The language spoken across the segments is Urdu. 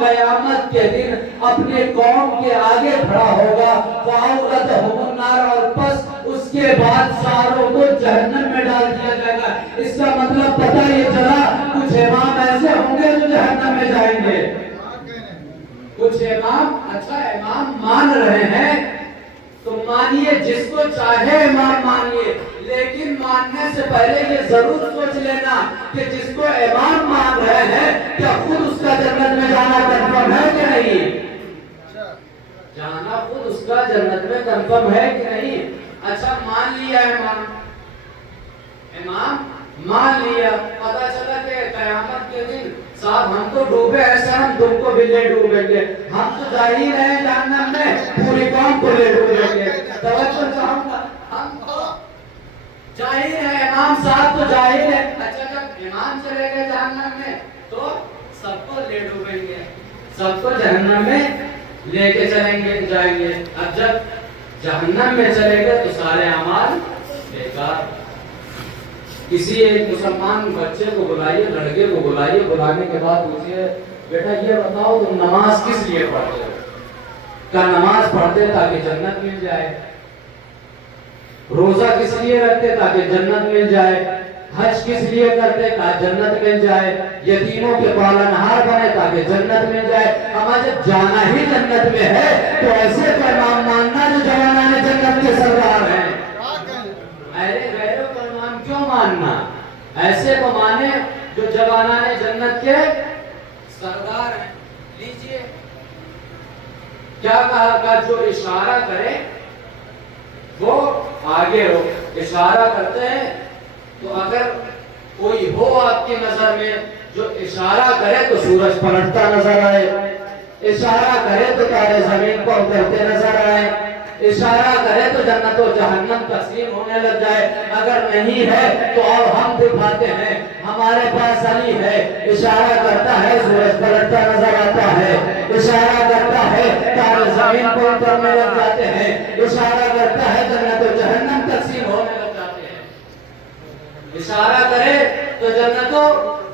قیامت کے دن اپنے قوم کے آگے کھڑا ہوگا فَأَوْرَدَهُمُ النَّارَ، اور پس اس کے بعد ساروں کو جہنم میں ڈال دیا جائے گا۔ اس کا مطلب پتہ یہ چلا کچھ امام ایسے ہوں گے جو جہنم میں جائیں گے، کچھ امام اچھا امام مان رہے ہیں تو مانیے، جس کو چاہے امام مانیے، لیکن ماننے سے پہلے یہ ضرور سوچ لینا کہ جس کو امام مان رہے ہیں کیا خود اس کا جنت میں جانا کنفرم ہے کہ نہیں؟ جانا خود اس کا جنت میں کنفرم ہے کہ نہیں؟ اچھا مان لیا امام مان لیا، پتا چلا کہ قیامت کے دن صاحب ہم تو ڈوبے ایسے ہم تم کو بھی لے ڈوبیں گے، ہم تو جا ہی رہے ہیں جہنم میں، پوری قوم کو لے ڈوبیں گے۔ توجہ چاہوں گا، ہم تو ظاہر ہے امام صاحب تو ظاہر ہے، اچھا جب امام چلے گئے جہنم میں تو سب کو لے ڈوبیں گے، سب کو جہنم میں لے کے چلیں گے جائیں گے۔ اب جب جہنم میں چلے گئے تو سارے اعمال بیکار۔ کسی ایک مسلمان بچے کو بلائیے، لڑکے کو بلائیے، بلانے کے بعد پوچھئے بیٹا یہ بتاؤ تم نماز کس لیے پڑھتے ہو؟ کیا نماز پڑھتے تاکہ جنت مل جائے؟ روزہ کس لیے رکھتے تاکہ جنت مل جائے؟ حج کس لیے کرتے تاکہ جنت مل جائے؟ یتیموں کے پالنہار بنے تاکہ جنت مل جائے؟ ہمیں جب جانا ہی جنت میں ہے تو ایسے کو امام ماننا جو جوانان جنت کے سردار ہیں۔ ارے غیروں کو امام کیوں ماننا؟ ایسے کو مانے جو جوانان جنت کے سردار ہیں۔ لیجئے کیا کہا کہ جو اشارہ کرے وہ آگے ہو۔ اشارہ کرتے ہیں تو اگر کوئی ہو آپ کی نظر میں جو اشارہ کرے تو سورج پلٹتا نظر آئے، اشارہ کرے تو تارے زمین پر اترتے نظر آئے، اشارہ کرے تو جنت و جہنم تقسیم ہونے لگ جائے۔ اگر نہیں ہے تو اور ہم دکھاتے ہیں، ہمارے پاس علی ہے، اشارہ کرتا ہے سورج پلٹتا نظر آتا ہے، اشارہ کرتا ہے تارے زمین پر اترنے لگ جاتے ہیں، اشارہ کرتا ہے جنت و جہنم تقسیم ہونے لگ جاتے ہیں۔ اشارہ کرے تو جنت و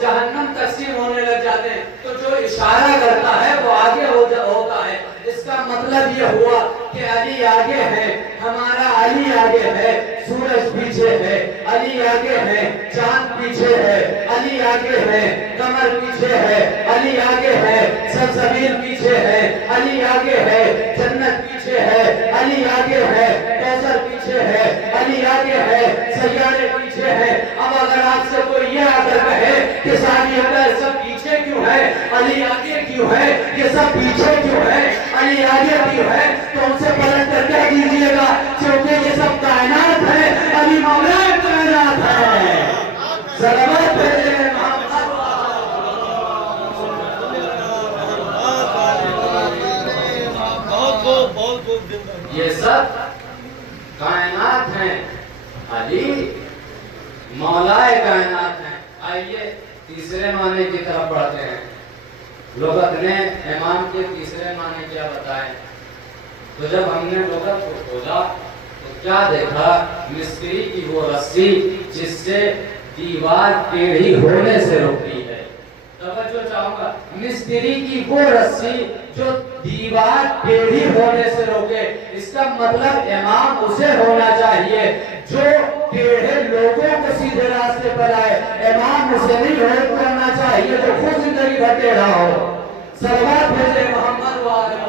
جہنم تقسیم ہونے لگ جاتے ہیں۔ تو جو اشارہ کرتا ہے وہ آگے ہوتا ہے۔ اس کا مطلب یہ ہوا کہ علی آگے ہے، ہمارا علی آگے ہے، سورج پیچھے ہے، علی آگے ہے، چاند پیچھے ہے، علی آگے ہے، قمر پیچھے ہے، علی آگے ہے، سلسبیل پیچھے ہے، علی آگے ہے، جنت پیچھے ہے، علی آگے ہے، کوثر پیچھے ہے، علی آگے ہے، سیارے پیچھے ہے۔ اب اگر آپ سے کوئی یہ آ کر کہے کہ ساری اگر سب پیچھے کیوں ہے، علی آگے کیوں ہے، یہ سب پیچھے کیوں ہے، علی آگے کیوں ہے، تو ان سے پلٹ کر کہہ دیجئے گا کیونکہ یہ سب کائنات ہے، علی مولا کائنات ہے۔ صلوات بھیجے محمد۔ یہ سب کائنات ہیں، علی مولا کائنات ہیں۔ آئیے تیسرے معنی کی طرف بڑھتے ہیں۔ لغت نے امام کے تیسرے معنی کیا بتائے؟ تو جب ہم نے لغت کو کھولا تو کیا دیکھا؟ مستری کی وہ رسی جس سے دیوار ٹیڑھی ہونے سے روکتی ہے۔ توجہ چاہوں گا، مستری کی وہ رسی جو دیوار ٹیڑھی ہونے سے روکے۔ اس کا مطلب امام اسے ہونا چاہیے جو ٹیڑھے لوگوں کو سیدھے راستے پر آئے۔ امام اسے نہیں ہونا چاہیے جو خود زندگی بھر ٹیڑھا ہو۔ صلوات بھیجے محمد وآلہ۔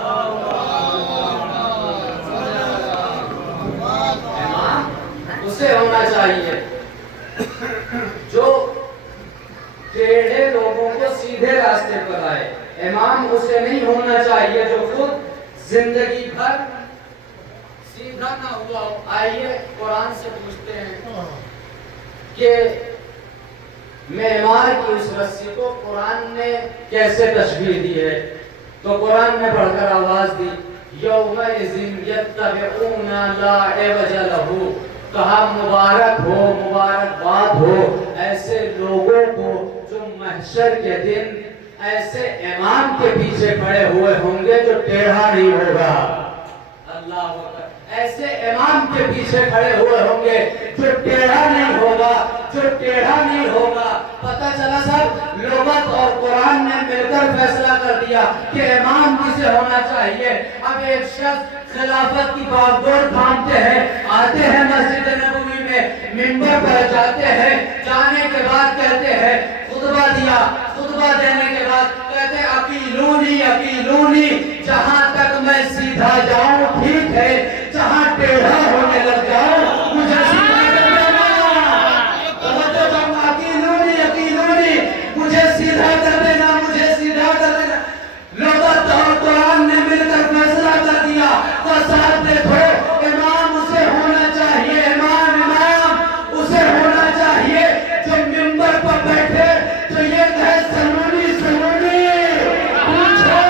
امام اسے ہونا چاہیے جو ٹیڑھے لوگوں کو سیدھے راستے پر آئے۔ امام اسے نہیں ہونا چاہیے جو خود زندگی بھر سیدھا نہ ہوا ہو۔ آئیے قرآن سے پوچھتے ہیں کہ معمار کی اس رسی کو قرآن نے کیسے تشبیہ دی ہے؟ تو قرآن نے پڑھ کر آواز دی، یومئذ یتبعون لا عوج لہ، کہا مبارک ہو، مبارکباد ہو ایسے لوگوں کو جو محشر کے دن ایسے امام کے پیچھے کھڑے ہوئے ہوں گے جو ٹیڑھا نہیں ہوگا۔ اللہ اکبر، ایسے امام کے پیچھے کھڑے ہوئے ہوں گے جو ٹیڑھا نہیں ہوگا۔ جو ٹیڑھا نہیں ہوگا. پتہ چلا سب لغت اور قرآن نے مل کر فیصلہ کر دیا کہ امام کسے ہونا چاہیے. اب ایک شخص خلافت کی باغدور تھامتے ہیں, آتے ہیں مسجد نبوی میں, منبر پر جاتے ہیں, جانے کے بعد کہتے ہیں خطبہ دیا, خطبہ دینے کے بعد کہتے ہیں اقیلونی اقیلونی, جہاں تک میں سیدھا جاؤں ٹھیک ہے, جہاں ٹیڑھا ہونے لگ جاؤں مجھے سیدھا کر دینا. اقیلونی اقیلونی, مجھے سیدھا کر دینا, مجھے سیدھا کر دینا. لغت اور قرآن نے مل کر فیصلہ کر دیا. تو ساتھ دیکھو امام اسے ہونا چاہیے, امام امام اسے ہونا چاہیے جو منبر پر بیٹھے تو یہ کہے سنونی سنونی. پوچھو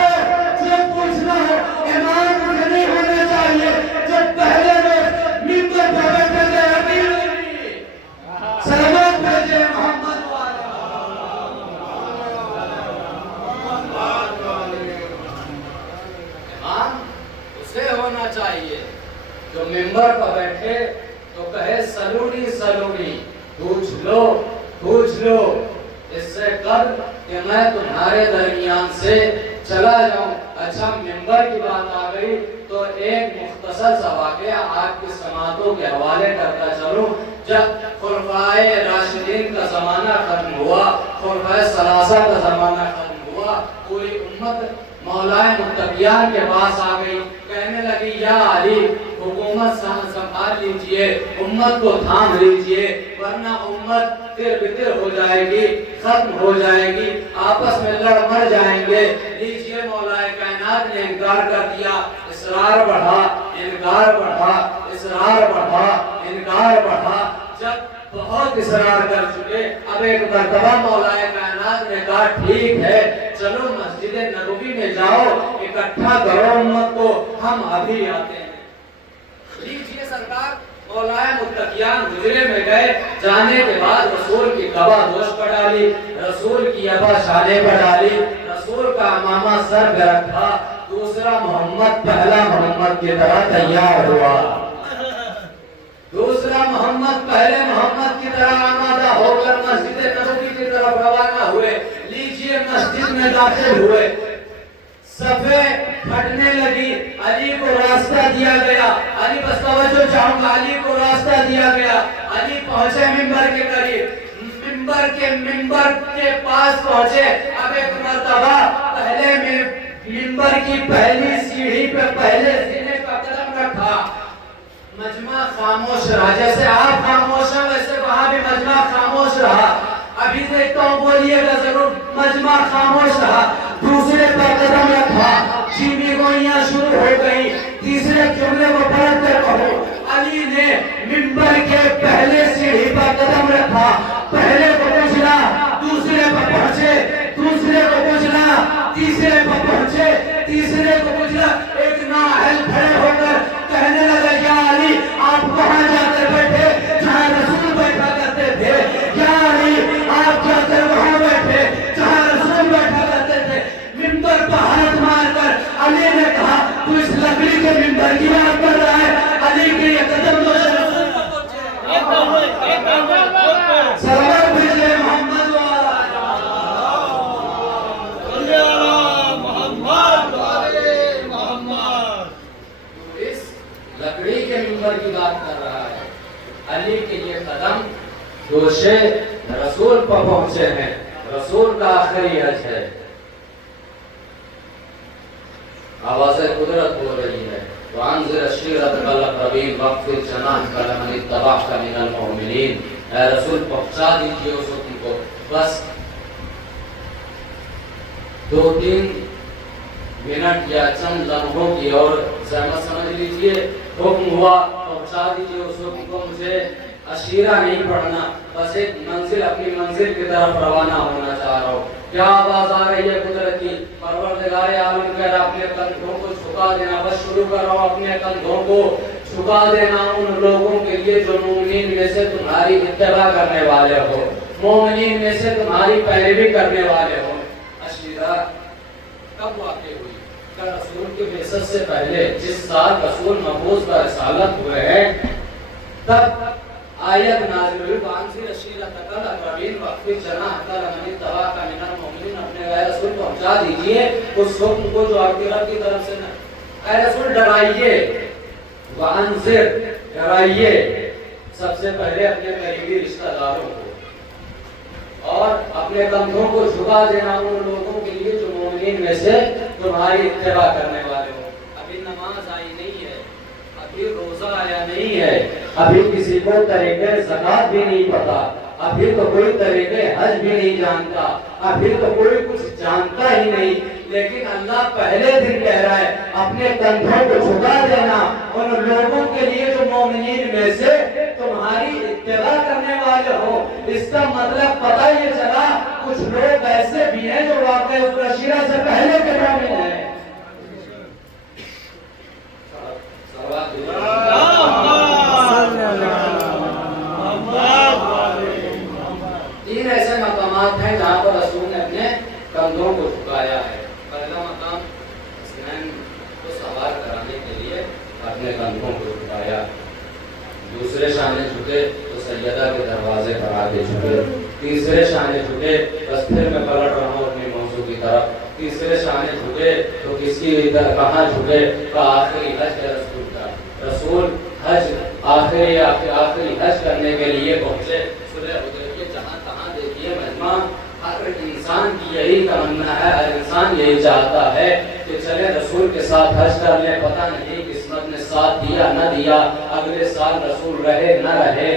جو پوچھنا ہو, امام مجھے نہیں ہونا چاہیے جو پہلے روز منبر پر بیٹھے تھے اقیلونی. سلامت بھیجے محمد والے. امام اسے ہونا چاہیے جو منبر پر بیٹھے تو کہے سلونی سلونی, پوچھ لو پوچھ لو, اس سے قبل کہ میں تمہارے درمیان سے چلا جاؤں. اچھا منبر کی بات آ گئی تو ایک مختصر سا واقعہ آپ کی سماعتوں کے حوالے کرتا چلوں. جب خلفائے راشدین کا زمانہ ختم ہوا, خلفائے ثلاثہ کا زمانہ ختم ہوا, پوری امت مولائے متقیان کے پاس آ گئی, کہنے لگی یا علی حکومت سنبھال لیجئے, امت کو تھام لیجئے, ورنہ امت تر بتر ہو جائے گی, ختم ہو جائے گی, آپس میں لڑ مر جائیں گے. لیجئے مولائے کائنات نے انکار کر دیا, اصرار بڑھا, انکار بڑھا, اصرار بڑھا, انکار بڑھا. جب بہت اصرار کر چکے, اب ایک مرتبہ مولائے کائنات نے کہا ٹھیک ہے چلو مسجد نبوی میں جاؤ, اکٹھا کرو امت کو, ہم ابھی آتے ہیں. لیجئے سرکار, مولائے متقیان حجرے میں گئے, جانے کے بعد رسول کی قبا دوش پر ڈالی, رسول کی ابا شانے پر ڈالی, رسول کا امامہ سر پہ رکھا, دوسرا محمد پہلا محمد کی طرح تیار ہوا, دوسرا محمد پہلے محمد کی طرح آمادہ ہو کر مسجد نبوی کی طرف روانہ ہوئے. لیجئے مسجد میں داخل ہوئے, صفیں پھٹنے لگی, علی کو راستہ دیا گیا. علی بس توجہ چاہوں گا, علی کو راستہ دیا گیا. علی پہنچے منبر کے قریب, منبر کے پاس پہنچے. اب ایک مرتبہ پہلے میں منبر کی پہلی سیڑھی پہ پہلے سینے کا قدم رکھا, مجمع خاموش رہا. جیسے آپ خاموش ہیں ویسے وہاں بھی مجمع خاموش رہا. ابھی دیکھتا ہوں بولیے گا ضرور, مجمع خاموش رہا. دوسرے پر قدم رکھا, چینی گوئیاں شروع ہو گئی. تیسرے جملے کو پڑھ کر کہو, علی نے منبر کے پہلے سیڑھی پر قدم رکھا, پہلے کو پوچھنا, دوسرے پر پہنچے, دوسرے کو پوچھنا, تیسرے پر پہنچے, تیسرے کو پوچھنا. ایک نااہل کھڑے ہو کر کہنے لگا یا علی آپ وہاں جا کر بیٹھے جہاں رسول بیٹھا کرتے تھے, یا علی آپ جا کر وہاں بیٹھے جہاں رسول بیٹھا کرتے تھے. منبر پر ہاتھ مار کر علی نے کہا تو اس لکڑی کے منبر کی بات کر رہا ہے, علی کے یہ قدم تو رسول پر پہنچے. سلام بھیجے محمد والا, لکڑی کے منبر کی بات کر رہا ہے. علی کے یہ قدم دوشے رسول پر پہنچے ہیں, رسول کا آخری حج ہے. آواز قدرت ہو رہی ہے, وَأَنذِرْ عَشِيرَتَكَ الْأَقْرَبِينَ وَاخْفِضْ جَنَاحَكَ لِمَنِ اتَّبَعَكَ مِنَ الْمُؤْمِنِينَ. اے رسول پہنچا دیجئے اس حکم کو, بس 2-3 منٹ یا چند لمحوں کی اور زحمت سمجھ لیجئے. حکم ہوا پہنچا دیجئے اس حکم کو, مجھے عشیرہ نہیں پڑھنا, بس ایک منزل اپنی منزل کی طرف روانہ ہونا چاہ رہا ہوں. کیا آواز آ رہی ہے قدرت کی؟ پروردگار عالم کہہ رہا اپنے کندھوں کو جھکا دینا, بس شروع کر رہا ہوں, اپنے کندھوں کو جھکا دینا ان لوگوں کے لیے جو مومنین میں سے تمہاری اتباع کرنے والے ہو, مومنین میں سے تمہاری پیروی کرنے والے ہو. عشیرہ کب واقع ہوئی؟ کہ رسول کی بعثت سے پہلے جس سال رسول مبعوث پر رسالت ہوئے ہیں, تب آیت نازل ہوئی وانذر عشیرتک الاقربین واخفض جناحک لمن اتبعک من المؤمنین، اپنے اے رسول پہنچا دیجئے اس حکم کو جو آپ کے رب کی طرف سے اے رسول ڈرائیے، وانذر ڈرائیے سب سے پہلے اپنے قریبی رشتہ داروں کو اور اپنے کندھوں کو جھکا دینا ان لوگوں کے لیے جو مومنین میں سے تمہاری اتباع کرنے والے ہو۔ ابھی نماز آئی نہیں ہے، ابھی روزہ آیا نہیں ہے، ابھی کسی کو طریقے زکات بھی نہیں پتا، ابھی تو کوئی طریقے حج بھی نہیں جانتا، ابھی تو کوئی کچھ جانتا ہی نہیں، لیکن اللہ پہلے دن کہہ رہا ہے اپنے کندھوں کو جھکا دینا ان لوگوں کے لیے جو مومنین میں سے تمہاری اتباع کرنے والے ہو۔ اس کا مطلب پتہ یہ چلا کچھ لوگ ایسے بھی ہیں جو واقعہ عشیرہ سے پہلے کے مومن ہیں۔ تین ایسے مقامات ہیں جہاں پر رسول نے اپنے کندھوں کو جھکایا ہے۔ پہلا مقام حسنین کو سوار کرانے کے لیے اپنے کندھوں کو جھکایا، دوسرے شانے جھکے تو سیدہ کے دروازے پر آگے جھکے، تیسرے شانے جھکے بس پھر میں پلٹ رہا ہوں اپنی موضوع کی طرف، تیسرے شانے جھکے تو کس کی کہاں جھکے تو آخری حج ہے رسول کا، رسول حج آخری حج کرنے کے لیے پہنچے صلح حدیبیہ، جہاں تہاں دیکھیے مجمع، ہر انسان کی یہی تمنا ہے، ہر انسان یہی چاہتا ہے کہ چلے رسول کے ساتھ حج کر لیں، پتہ نہیں قسمت نے ساتھ دیا نہ دیا، اگلے سال رسول رہے نہ رہے،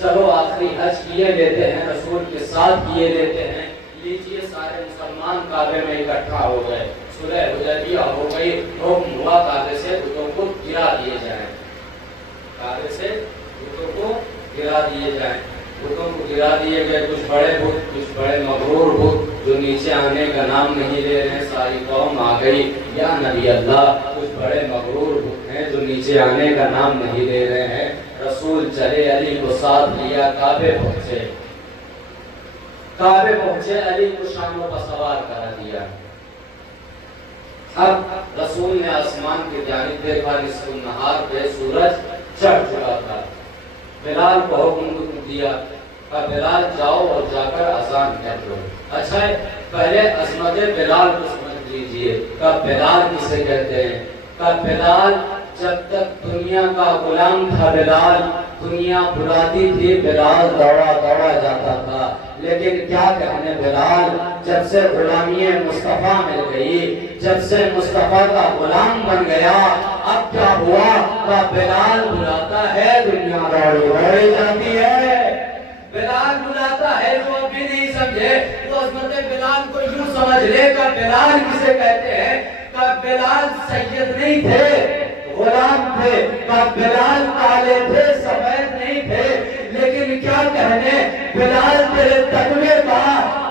چلو آخری حج کیے لیتے ہیں، رسول کے ساتھ کیے لیتے ہیں۔ لیجئے سارے مسلمان کعبے میں اکٹھا ہو گئے، صلح حدیبیہ ہو گئی، حکم ہوا کعبے سے بتوں کو گرا دیے جائیں، کعبے سے بتوں کو گرا دیے جائیں، بتوں کو گرا دیے گئے، کچھ بڑے بت، کچھ بڑے مغرور بت جو نیچے آنے کا نام نہیں لے رہے ہیں، ساری قوم آ گئی یا نبی اللہ، کچھ بڑے مغرور بت ہیں جو نیچے آنے کا نام نہیں لے رہے ہیں۔ رسول چلے، علی کو ساتھ لیا، کعبے پہنچے، علی کو شانوں پر سوار کرا دیا۔ اب رسول نے آسمان کی جانب دیکھا، نصف النہار پہ سورج چڑھ چکا تھا، بلال کو حکم دیا کہ بلال جاؤ اور جا کر اذان کہہ دو۔ اچھا ہے، پہلے عظمت بلال کو سمجھ لیجئے کہ بلال کسے کہتے ہیں، کہ بلال جب تک دنیا کا غلام تھا، بلال دنیا بلاتی تھی، بلال دوڑا دوڑا جاتا تھا، لیکن کیا کہنے بلال جب سے غلامی مصطفیٰ مل گئی، جب سے مصطفیٰ کا غلام بن گیا، اب کیا ہوا کہ بلال بلاتا ہے، دنیا دوڑی دوڑی جاتی ہے، بلال بلاتا ہے، جو اب بھی نہیں سمجھے وہ عظمت بلال کو یوں سمجھ لے کہ بلال کسے کہتے ہیں، کہ بلال سید نہیں تھے، غلام تھے، کہ بلال کالے تھے، سفید نہیں تھے، لیکن کیا کہنے بلال تیرے تقوی کا،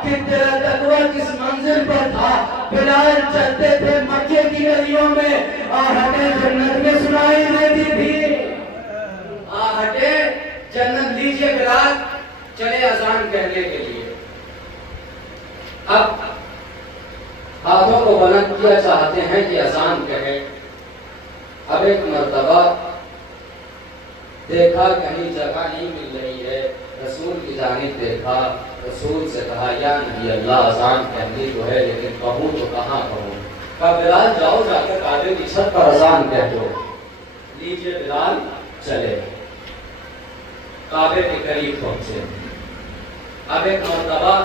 کہ تیرا تقوی کس منزل پر تھا، بلال چلتے تھے مکے کی گلیوں میں، آہٹیں جنت میں سنائی دیتی تھی، آہٹیں جنت، لیجئے بلال چلے اذان کہنے کے لیے۔ اب ہاتھوں کو بلند کیا، چاہتے ہیں کہ اذان کہیں۔ اب ایک مرتبہ دیکھا کہیں جگہ نہیں مل رہی ہے، رسول کی جانب دیکھا، رسول سے کہا یا نبی اللہ اذان کہنی تو ہے لیکن کہوں تو کہاں کہوں، کہا بلال جاؤ جا کر کعبے کی چھت پر اذان کہہ دو۔ لیجئے بلال چلے، کعبے کے قریب پہنچے۔ اب ایک مرتبہ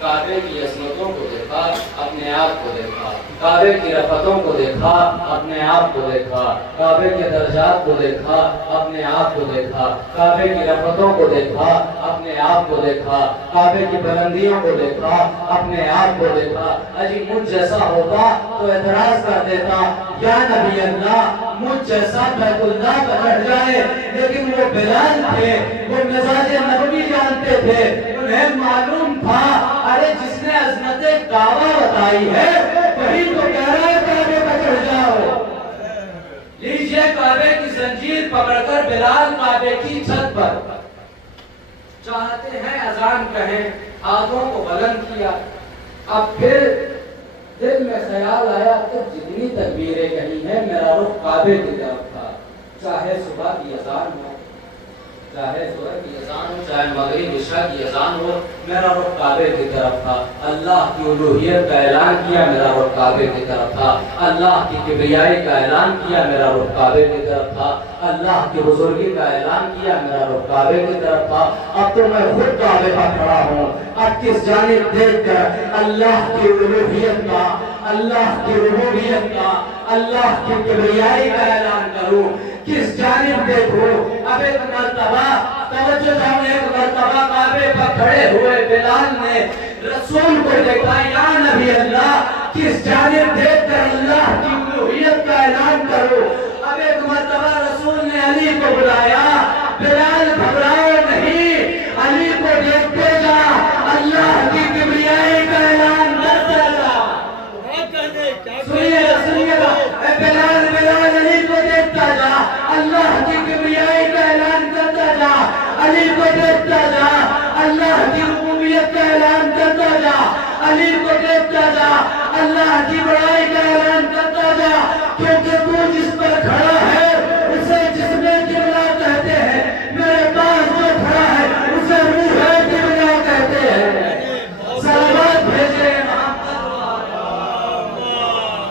کعبے کی عظمتوں کو دیکھا، اپنے آپ کو دیکھا، کعبے کی رفتوں کو دیکھا، اپنے آپ کو دیکھا، کعبے کے درجات کو دیکھا، اپنے آپ کو دیکھا، کعبے کی رفتوں کو دیکھا، اپنے آپ کو دیکھا، کعبے کی بلندیوں کو دیکھا، اپنے آپ کو دیکھا۔ اجی مجھ جیسا ہوتا تو اعتراض کر دیتا یا نبی اللہ مجھ جیسا بیت اللہ پر چڑھ جائے، لیکن وہ بلال تھے، وہ مزاج نبوی جانتے تھے، انہیں معلوم تھا ارے جس نے عظمت کعبہ بتائی ہے وہی تو کہہ رہا ہے کعبے پر چڑھ جاؤ۔ لیجئے کعبے کی زنجیر پکڑ کر بلال کعبے کی چھت پر چاہتے ہیں اذان کہیں، ہاتھوں کو بلند کیا۔ اب پھر دل میں خیال آیا کہ جتنی تکبیریں کہی ہیں میرا رخ کعبے کی طرف تھا، چاہے صبح کی اذان ہو چاہے صبح کی اذان ہو چاہے مغرب عشاء کی اذان ہو میرا رخ کعبے کی طرف تھا اللہ کی الوہیت کا اعلان کیا میرا رخ کعبے کی طرف تھا اللہ کی کبریائی کا اعلان کیا میرا رخ کعبے کی طرف تھا اللہ کی بزرگی کا اعلان کیا میرا رخ کعبے کی طرف تھا اب تو میں خود کعبے پر کھڑا ہوں اب کس جانب دیکھ کر اللہ کی الوہیت کا اللہ کی ربوبیت کا اللہ کی کبریائی کا اعلان کروں کس جانب دیکھو اب ایک مرتبہ توجہ جاؤں ایک مرتبہ کعبے پر کھڑے ہوئے بلال نے رسول کو دیکھا یا نبی اللہ کس جانب دیکھ کر اللہ کی الوہیت کا اعلان کرو اب ایک مرتبہ رسول نے علی کو بلایا بلال گھبراؤ نہیں علی کو دیکھتے جا اللہ کی کبریائی کا اعلان کرتا جا سنیے گا سنیے گا بلال بلال علی کو دیکھتا جا اللہ کی کبریائی کا اعلان کرتا جا علی کو دیکھتا جا اللہ کی ربوبیت کا اعلان کرتا جا علی کو دیکھتا جا اللہ کی بڑائی